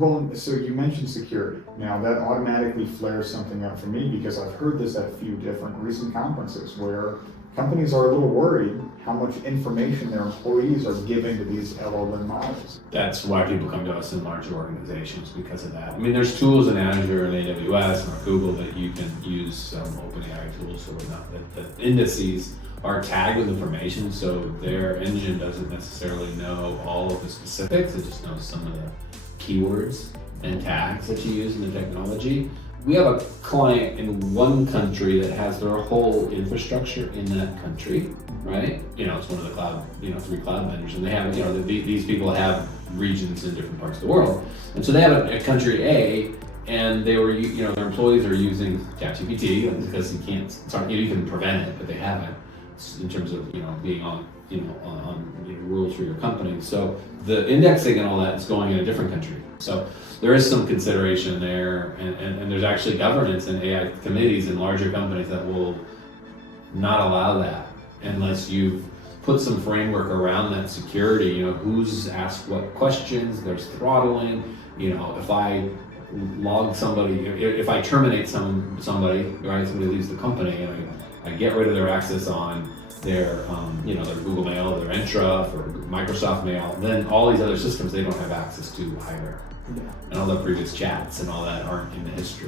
Well, so you mentioned security. Now that automatically flares something up for me because I've heard this at a few different recent conferences where companies are a little worried how much information their employees are giving to these LLM models. That's why people come to us in larger organizations because of that. I mean, there's tools in Azure and AWS and Google that you can use, OpenAI tools or whatnot, that indices are tagged with information, so their engine doesn't necessarily know all of the specifics, it just knows some of the keywords and tags that you use in the technology. We have a client in one country that has their whole infrastructure in that country, right? It's one of the cloud, 3 cloud vendors, and they have, these people have regions in different parts of the world. And so they have a country A, and they were, their employees are using ChatGPT because you can prevent it, but they haven't in terms of, being on rules for your company. So the indexing and all that is going in a different country. So there is some consideration there, and there's actually governance and AI committees in larger companies that will not allow that unless you've put some framework around that security. Who's asked what questions, there's throttling. If I log somebody, if I terminate somebody, right, somebody leaves the company, and I get rid of their access on their their Google Mail, their Entra, or Microsoft Mail, then all these other systems they don't have access to either. Yeah. And all the previous chats and all that aren't in the history.